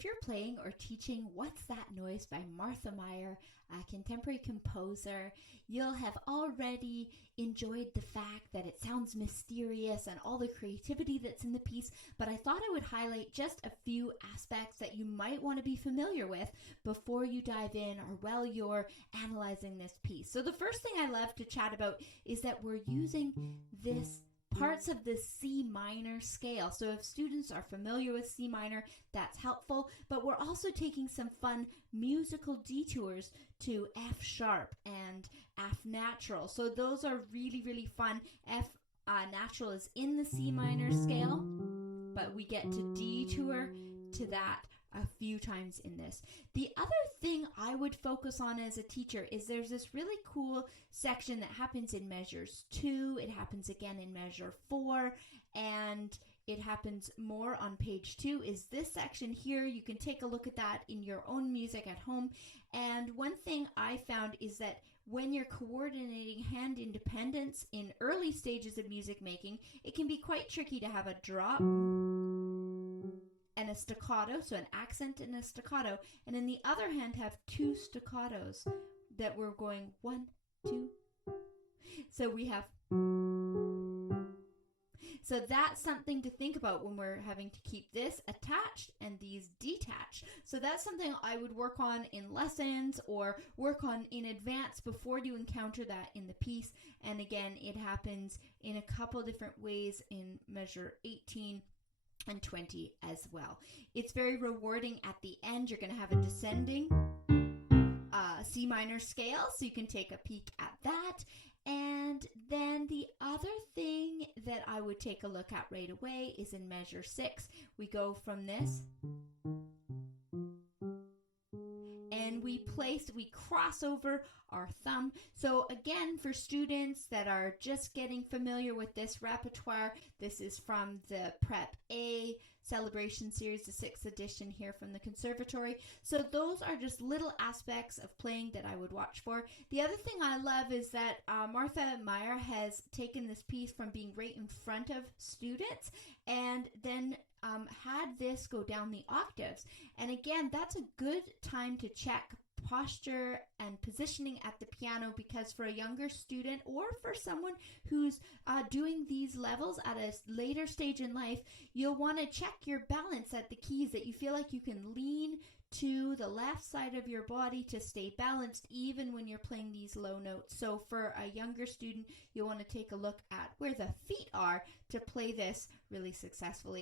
if you're playing or teaching What's That Noise by Martha Mier, a contemporary composer, you'll have already enjoyed the fact that it sounds mysterious and all the creativity that's in the piece, but I thought I would highlight just a few aspects that you might want to be familiar with before you dive in or while you're analyzing this piece. So the first thing I love to chat about is that we're using this parts of the C minor scale. So if students are familiar with C minor, that's helpful, but we're also taking some fun musical detours to F sharp and F natural. So those are really, really fun. F natural is in the C minor scale, but we get to detour to that a few times in this. The other thing I would focus on as a teacher is there's this really cool section that happens in measures 2, it happens again in measure 4, and it happens more on page 2 is this section here. You can take a look at that in your own music at home. And one thing I found is that when you're coordinating hand independence in early stages of music making, it can be quite tricky to have a drop and a staccato, so an accent and a staccato, and in the other hand have 2 staccatos that we're going 1, 2. So we have, so that's something to think about when we're having to keep this attached and these detached. So that's something I would work on in lessons or work on in advance before you encounter that in the piece. And again, it happens in a couple different ways in measure 18 and 20 as well. It's very rewarding at the end. You're going to have a descending C minor scale, so you can take a peek at that. And then the other thing that I would take a look at right away is in measure 6. We go from this and we cross over our thumb. So again, for students that are just getting familiar with this repertoire, this is from the Prep A celebration series, the 6th edition here from the conservatory. So those are just little aspects of playing that I would watch for. The other thing I love is that Martha Mier has taken this piece from being right in front of students and then had this go down the octaves. And again, that's a good time to check posture and positioning at the piano, because for a younger student or for someone who's doing these levels at a later stage in life, you'll want to check your balance at the keys, that you feel like you can lean to the left side of your body to stay balanced even when you're playing these low notes. So for a younger student, you'll want to take a look at where the feet are to play this really successfully.